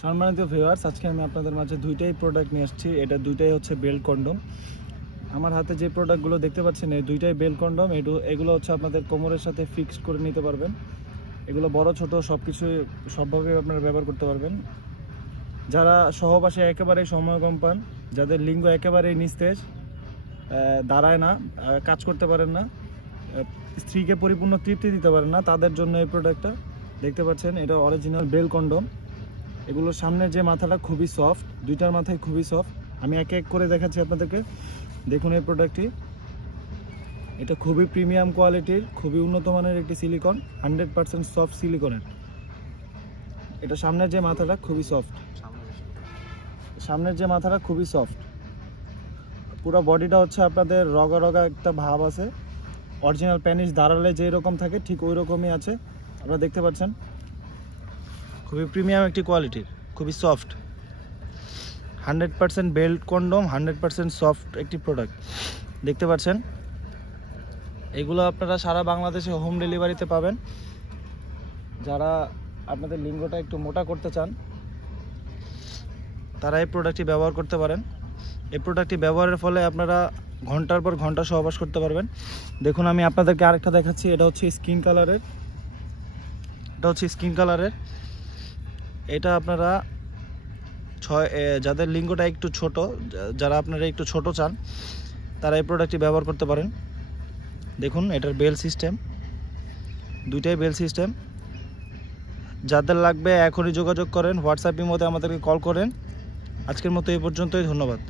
সম্মানিত ভিউয়ার্স, আজকে আমি আপনাদের মাঝে দুইটাই প্রোডাক্ট নিয়ে আসছি। এটা দুইটাই হচ্ছে বেল্ট কন্ডম। আমার হাতে যে প্রোডাক্টগুলো দেখতে পাচ্ছেন এই দুইটাই বেল্ট কন্ডম। এগুলো হচ্ছে আপনাদের কোমরের সাথে ফিক্সড করে নিতে পারবেন। এগুলো বড় ছোট সব কিছুই সবভাবে আপনারা ব্যবহার করতে পারবেন। যারা সহবাসে একেবারেই সময়কম পান, যাদের লিঙ্গ একেবারেই নিস্তেজ, দাঁড়ায় না, কাজ করতে পারেন না, স্ত্রীকে পরিপূর্ণ তৃপ্তি দিতে পারেন না, তাদের জন্য এই প্রোডাক্টটা দেখতে পাচ্ছেন। এটা অরিজিনাল বেল্ট কন্ডম। এগুলোর সামনের যে মাথাটা খুবই সফট, দুইটার মাথায় খুবই সফট। আমি এক এক করে দেখাচ্ছি আপনাদেরকে। দেখুন এই প্রোডাক্টটি, এটা খুবই প্রিমিয়াম কোয়ালিটির, খুবই উন্নত মানের একটি সিলিকন, 100% সফট সিলিকনের। এটা সামনের যে মাথাটা খুবই সফট, পুরো বডিটা হচ্ছে আপনাদের রগা রগা একটা ভাব আছে। অরিজিনাল প্যানিস দাঁড়ালে যেই রকম থাকে ঠিক ওই রকমই আছে, আপনারা দেখতে পাচ্ছেন। খুবই প্রিমিয়াম একটি কোয়ালিটির, খুবই সফট, 100% বেল্ট কন্ডম, 100% সফট একটি প্রোডাক্ট দেখতে পাচ্ছেন। এগুলো আপনারা সারা বাংলাদেশে হোম ডেলিভারিতে পাবেন। যারা আপনাদের লিঙ্গটা একটু মোটা করতে চান তারা এই প্রোডাক্টটি ব্যবহার করতে পারেন। এই প্রোডাক্টটি ব্যবহারের ফলে আপনারা ঘন্টার পর ঘন্টা সহবাস করতে পারবেন। দেখুন আমি আপনাদেরকে আরেকটা দেখাচ্ছি। এটা হচ্ছে স্কিন কালারের। এটা আপনারা যাদের লিঙ্গটা একটু ছোট, যারা আপনারা একটু ছোট চান তারা এই প্রোডাক্টটি ব্যবহার করতে পারেন। দেখুন এটার বেল সিস্টেম, দুইটাই বেল সিস্টেম। যাদের লাগবে এখনই যোগাযোগ করেন, হোয়াটসঅ্যাপ মধ্যে আমাদেরকে কল করেন। আজকের মতো এই পর্যন্তই, ধন্যবাদ।